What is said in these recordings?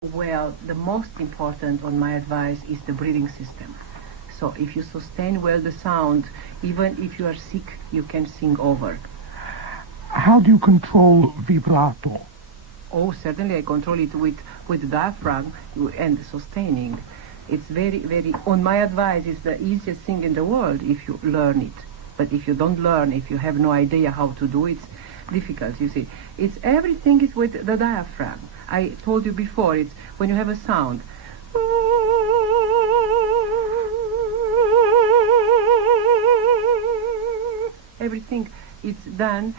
Well, the most important on my advice is the breathing system. So if you sustain well the sound, even if you are sick, you can sing over. How do you control vibrato? Oh, certainly I control it with diaphragm and sustaining. It's very, very, on my advice, it's the easiest thing in the world if you learn it. But if you don't learn, if you have no idea how to do it, it's difficult, you see. It's everything is with the diaphragm. I told you before, it's when you have a sound. Everything is done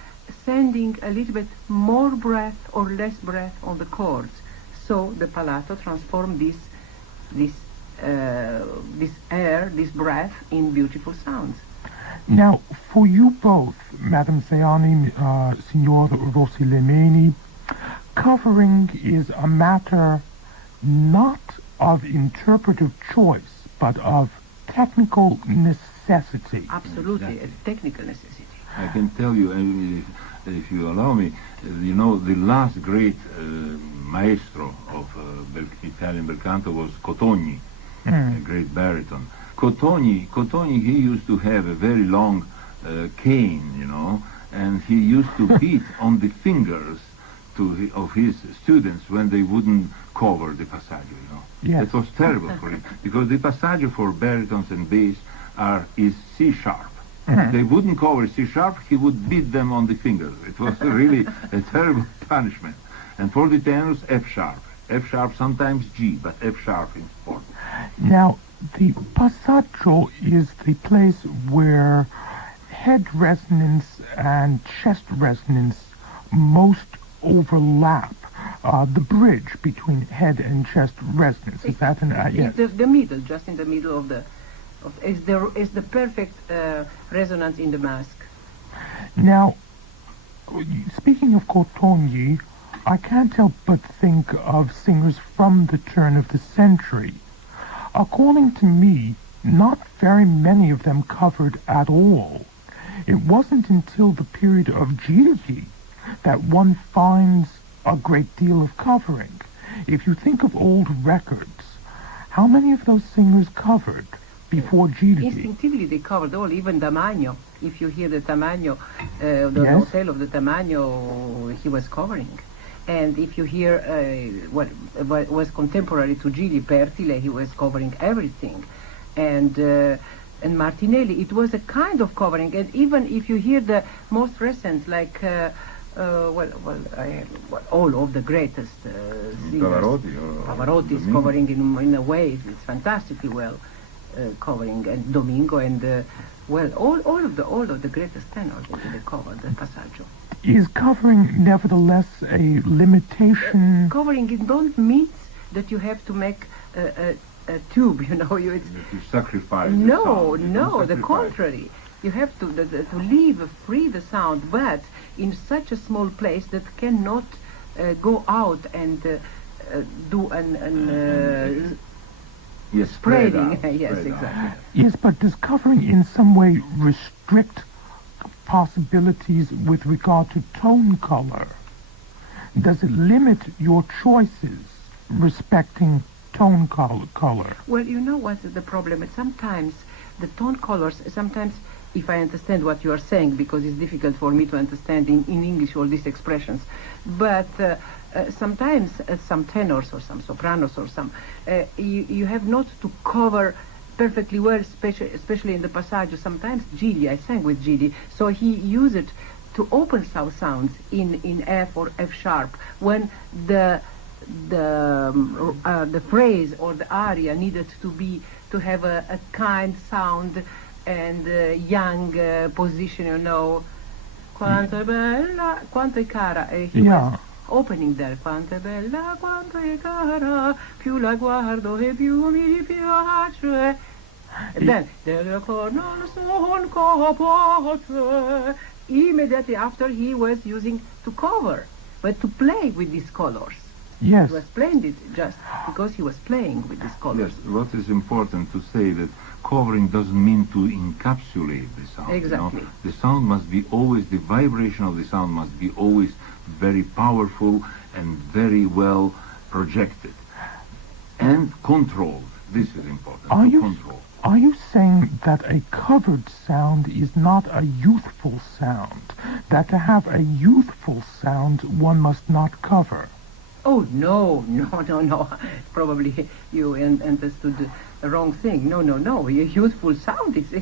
sending a little bit more breath or less breath on the chords. So the palato transform this air, this breath in beautiful sounds. Now, for you both, Madame Zeani, Signor Rossi-Lemeni, covering is a matter not of interpretive choice, but of technical necessity. Absolutely, exactly. A technical necessity. I can tell you, if you allow me, the last great maestro of Italian bel canto was Cotogni, a great baritone. Cotogni, he used to have a very long cane, and he used to beat on the fingers of his students when they wouldn't cover the passaggio, Yes. It was terrible for him, because the passaggio for baritons and bass is C sharp. If they wouldn't cover C sharp, he would beat them on the fingers. It was really a terrible punishment. And for the tenors, F sharp. F sharp, sometimes G, but F sharp is important. Now, the passaggio is the place where head resonance and chest resonance most overlap. The bridge between head and chest resonance. Is that an yes? It's the middle, just in the middle of the... is the perfect resonance in the mask. Now, speaking of Cotogni, I can't help but think of singers from the turn of the century. According to me, not very many of them covered at all. It wasn't until the period of Gigli that one finds a great deal of covering. If you think of old records, how many of those singers covered before Gigli? Instinctively they covered all, even Tamagno. If you hear the Tamagno, the Yes. hotel of the Tamagno, he was covering. And if you hear what was contemporary to Gigli, Pertile, he was covering everything. And Martinelli, it was a kind of covering. And even if you hear the most recent, like all of the greatest singers, Pavarotti is covering in a way, it's fantastically well covering, and Domingo, and all of the greatest tenors they covered the passaggio. Is covering nevertheless a limitation? Covering it don't mean that you have to make a tube, You sacrifice No, the sound. no, the contrary. You have to leave free the sound, but in such a small place that cannot go out and do an Yes, spreading. spread Yes, out. exactly. Yes, but does covering in some way restrict possibilities with regard to tone color? Does it limit your choices respecting tone color? Well, you know what's the problem? Sometimes the tone colors, sometimes, if I understand what you are saying, because it's difficult for me to understand in English all these expressions, but sometimes some tenors or some sopranos or some, you have not to cover perfectly well, especially in the passaggio. Sometimes Gigli, I sang with Gigli, so he used it to open sounds in F or F sharp when the phrase or the aria needed to have a kind sound and young position, Quanto è bella, quanto è cara. He was opening there. Quanto è bella, quanto è cara, più la guardo e più mi piace. And then, del cor non son capace. Immediately after, he was using to cover, but to play with these colors. Yes. He was playing it just because he was playing with these colors. Yes, what is important to say that covering doesn't mean to encapsulate the sound. Exactly. The sound must be always, the vibration of the sound must be always very powerful and very well projected. and controlled. This is important. Are to you control. are you saying that a covered sound is not a youthful sound? That to have a youthful sound, one must not cover? Oh, no. Probably you understood the wrong thing. No. A youthful sound is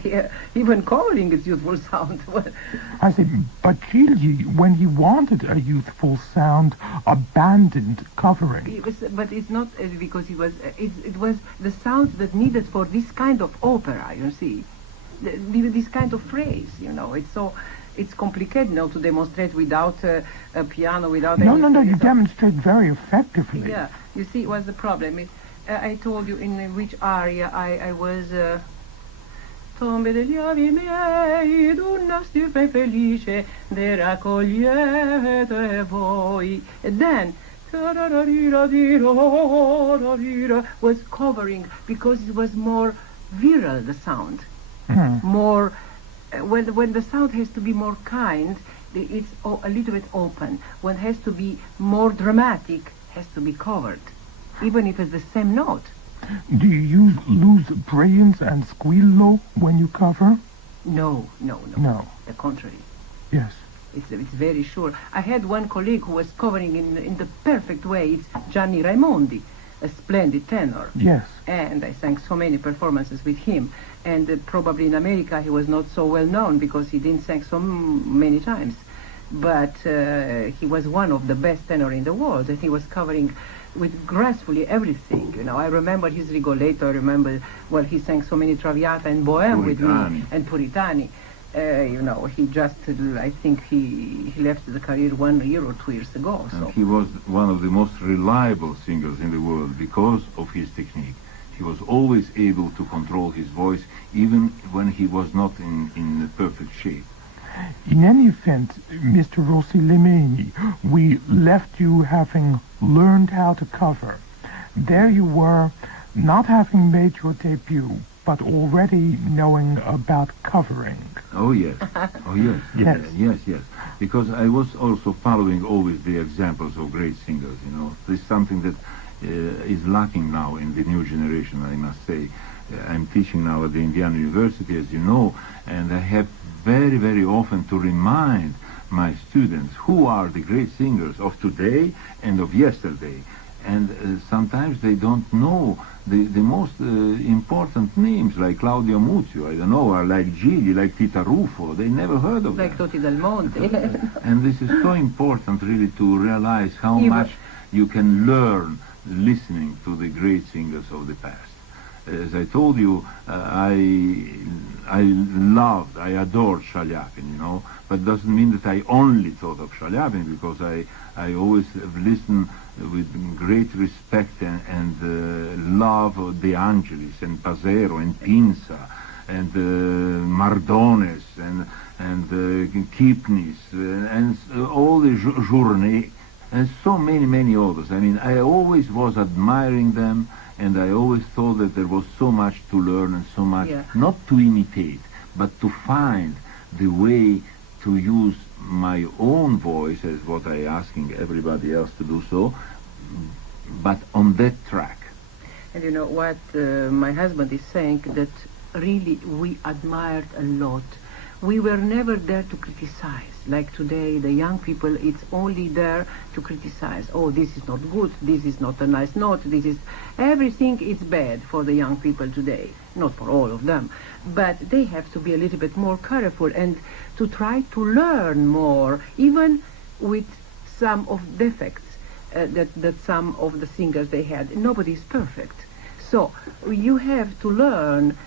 even covering is youthful sound. I say, but Gigli, when he wanted a youthful sound, abandoned covering. But it's not because it was the sound that needed for this kind of opera, you see. This kind of phrase, it's complicated now to demonstrate without a piano, without No, anything. you demonstrate very effectively. Yeah, you see, what's the problem? I told you in which aria I was... Tombe degli avi miei, d'una stirpe felice, de raccogliete voi. And then, was covering, because it was more virile, the sound. More... when the sound has to be more kind, it's a little bit open. When it has to be more dramatic, has to be covered, even if it's the same note. Do you lose brilliance and squillo when you cover? No. No. The contrary. Yes. It's very sure. I had one colleague who was covering in the perfect way. It's Gianni Raimondi, a splendid tenor. Yes. And I sang so many performances with him. And probably in America he was not so well known because he didn't sing so many times. But he was one of the best tenor in the world, and he was covering with gracefully everything. I remember his Rigoletto. I remember, he sang so many Traviata and Bohème with me, and Puritani. He just, I think he left the career 1 year or 2 years ago. So. And he was one of the most reliable singers in the world because of his technique. He was always able to control his voice, even when he was not in perfect shape. In any event, Mr. Rossi-Lemeni, we left you having learned how to cover. There you were, not having made your debut, but already knowing about covering. Oh, yes. Yes. Because I was also following always the examples of great singers, This is something that is lacking now in the new generation, I must say. I'm teaching now at the Indiana University, as you know, and I have very, very often to remind my students who are the great singers of today and of yesterday. And sometimes they don't know the most important names, like Claudio Muzio, I don't know, or like Gigli, like Tita Ruffo. They never heard of them. Like Toti Del Monte. And this is so important, really, to realize how much you can learn listening to the great singers of the past. As I told you, I adored Shaliapin, but doesn't mean that I only thought of Shaliapin, because I always have listened with great respect and love of De Angelis and Pasero and Pinza and Mardones and Kipnis and all the Journées and so many others. I mean, I always was admiring them, and I always thought that there was so much to learn and so much, not to imitate, but to find the way to use my own voice, as what I asking everybody else to do so, but on that track. And you know what my husband is saying, that really we admired a lot. We were never there to criticize. Like today, the young people, it's only there to criticize. Oh, this is not good, this is not a nice note, this is... Everything is bad for the young people today. Not for all of them. But they have to be a little bit more careful and to try to learn more, even with some of defects that some of the singers they had. Nobody is perfect. So you have to learn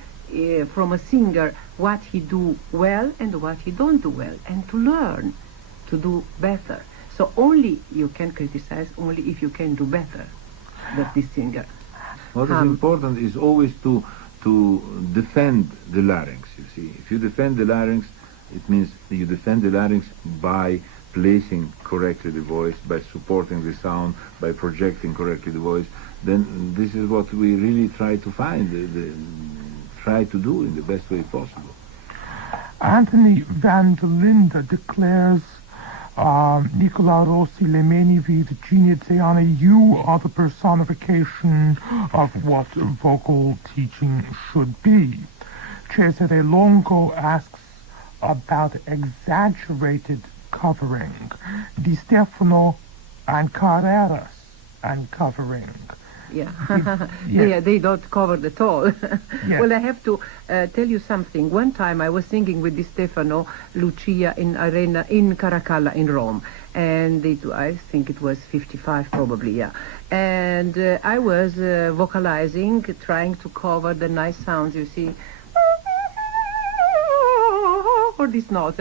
from a singer what he do well and what he don't do well, and to learn to do better. So only you can criticize only if you can do better than this singer. What is important is always to defend the larynx, you see. If you defend the larynx, it means you defend the larynx by placing correctly the voice, by supporting the sound, by projecting correctly the voice. Then this is what we really try to find, try to do in the best way possible. Anthony van der Linde declares Nicola Rossi-Lemeni, Virginia Zeani, you are the personification of what vocal teaching should be. Cesare Longo asks about exaggerated covering. Di Stefano and Carreras and covering. Yeah, Yes. they don't cover at all. Yes. Well, I have to tell you something. One time I was singing with Di Stefano, Lucia in Arena in Caracalla in Rome, and I think it was 55 probably, yeah. And I was vocalizing, trying to cover the nice sounds, you see, for this note,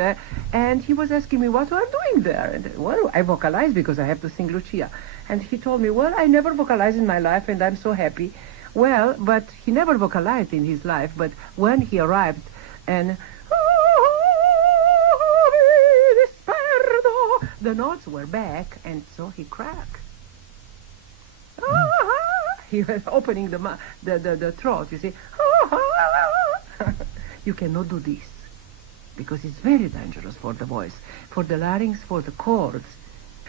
and he was asking me what I'm doing there. And well, I vocalize because I have to sing Lucia. And he told me, well, I never vocalized in my life, and I'm so happy. Well, but he never vocalized in his life. But when he arrived, and the notes were back, and so he cracked. He was opening the throat, you see. You cannot do this, because it's very dangerous for the voice, for the larynx, for the cords.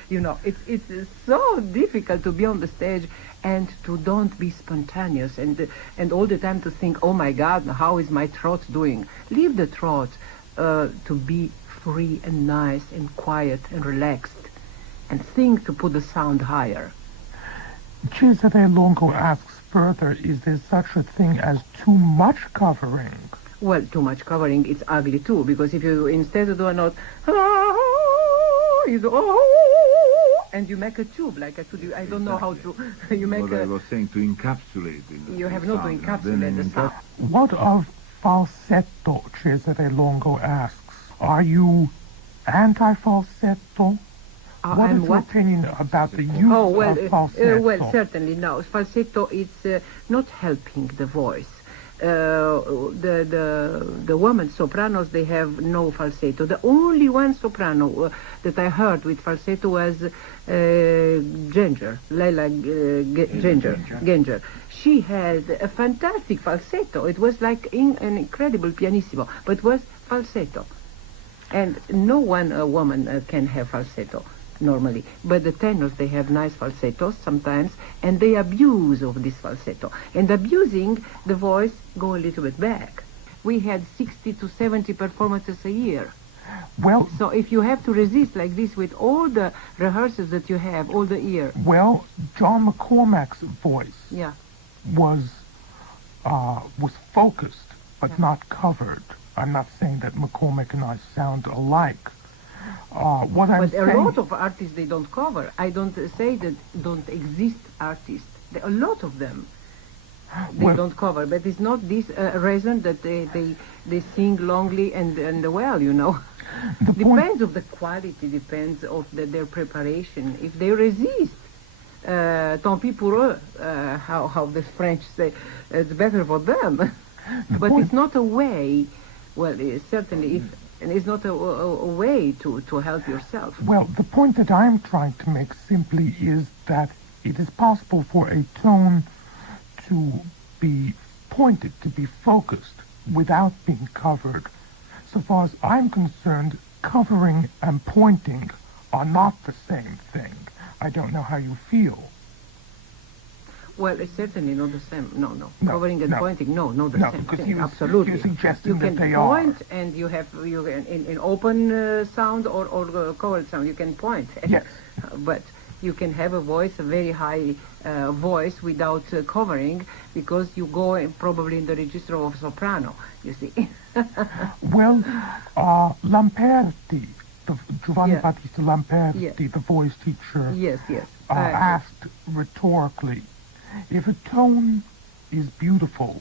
You know, it's so difficult to be on the stage and to don't be spontaneous and all the time to think, oh my God, how is my throat doing? Leave the throat to be free and nice and quiet and relaxed, and think to put the sound higher. Cesare Longo asks further, is there such a thing as too much covering? Well, too much covering, it's ugly too, because if you, instead of do a note, you do, and you make a tube, like I told you, I don't know how to, you make what I was saying, to encapsulate. You have not to encapsulate the sound. What of falsetto, Cesare Longo asks? Are you anti-falsetto? What I'm is your what? opinion about the use of falsetto? Well, certainly no. Falsetto is not helping the voice. The women sopranos, they have no falsetto. The only one soprano that I heard with falsetto was Leila Ginger. She had a fantastic falsetto. It was like an incredible pianissimo, but it was falsetto. And no one woman can have falsetto normally. But the tenors, they have nice falsettos sometimes, and they abuse of this falsetto. And abusing the voice go a little bit back. We had 60 to 70 performances a year. Well, So if you have to resist like this with all the rehearsals that you have all the year. well, John McCormack's voice Yeah. was focused but not covered. I'm not saying that McCormack and I sound alike. What I'm But a saying, lot of artists, they don't cover. I don't say that don't exist artists. There are a lot of them. They Well- don't cover. But it's not this reason that they sing longly and well, you know. the point, Depends of the quality, depends of their preparation. If they resist, tant pis pour eux, how the French say, it's better for them. But point- it's not a way, well, certainly, and it's not a way to help yourself. well, the point that I'm trying to make simply is that it is possible for a tone to be pointed, to be focused, without being covered. So far as I'm concerned, covering and pointing are not the same thing. I don't know how you feel. Well, it's certainly not the same. No. No, Covering and no. pointing, no, the No, same because thing. you're Absolutely. suggesting You that can they are. point, and you can in open sound or covered sound. You can point. Yes. But you can have a voice, a very high voice without covering, because you go probably in the register of soprano. You see. Well, Lamperti, Giovanni Yeah. Battista Lamperti, Yeah. the voice teacher, Yes. asked rhetorically, if a tone is beautiful,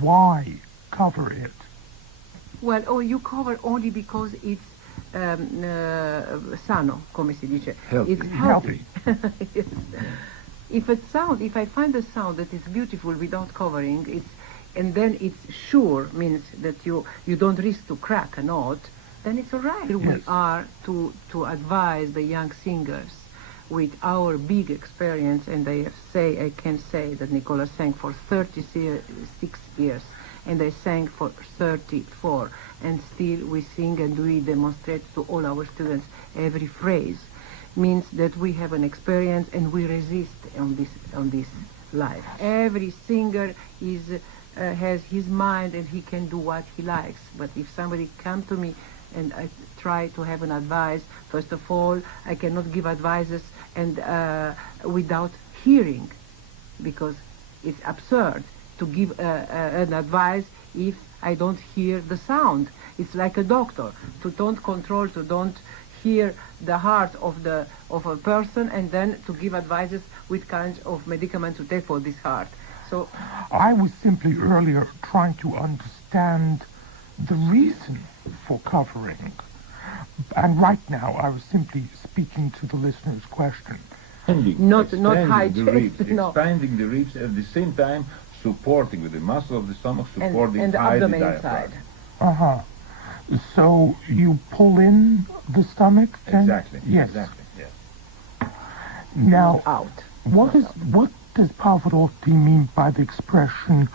why cover it? Well, you cover only because it's sano, come si dice. Healthy. It's healthy. Healthy. Yes. If I find a sound that is beautiful without covering, and then it's sure, means that you don't risk to crack a note, then it's all right. Here we Yes. are to advise the young singers with our big experience, and I can say that Nicola sang for 36 years, and I sang for 34, and still we sing and we demonstrate to all our students every phrase. Means that we have an experience and we resist on this life. Every singer has his mind and he can do what he likes. But if somebody come to me and I try to have an advice, first of all, I cannot give advices and without hearing, because it's absurd to give an advice if I don't hear the sound. It's like a doctor, to don't control, to don't hear the heart of a person, and then to give advices with kinds of medicament to take for this heart. So I was simply earlier trying to understand the reason for covering, and right now I was simply speaking to the listener's question. Not high chest, no. Expanding the ribs at the same time, supporting with the muscle of the stomach, supporting and the high abdomen the inside. Uh-huh. So you pull in the stomach? Then? Exactly. Yes. Exactly. Yes. Now, Out. what does Pavarotti mean by the expression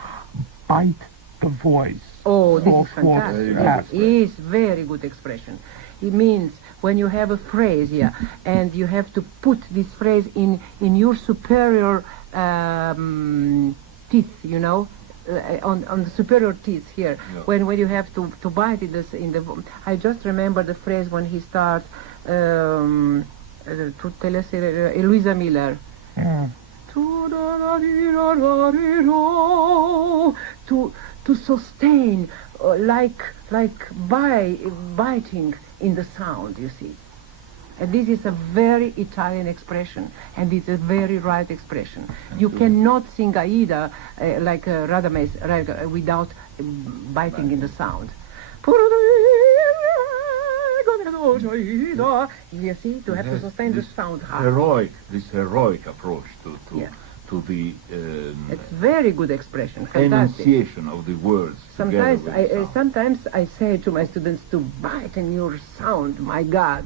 "bite the voice"? Oh, this Or is fantastic. It is very good expression. It means when you have a phrase here and you have to put this phrase in your superior teeth, you know, on the superior teeth here. Yeah. When you have to bite it in the. I just remember the phrase when he starts. Luisa Miller. Yeah. To sustain, like biting in the sound, you see. And this is a very Italian expression, and it's a very right expression. You cannot sing Aida like Radames without biting in the sound. You see, to have to sustain the sound hard. This heroic approach to the it's very good expression, fantastic. enunciation of the words. Sometimes I say to my students to bite in your sound, my God.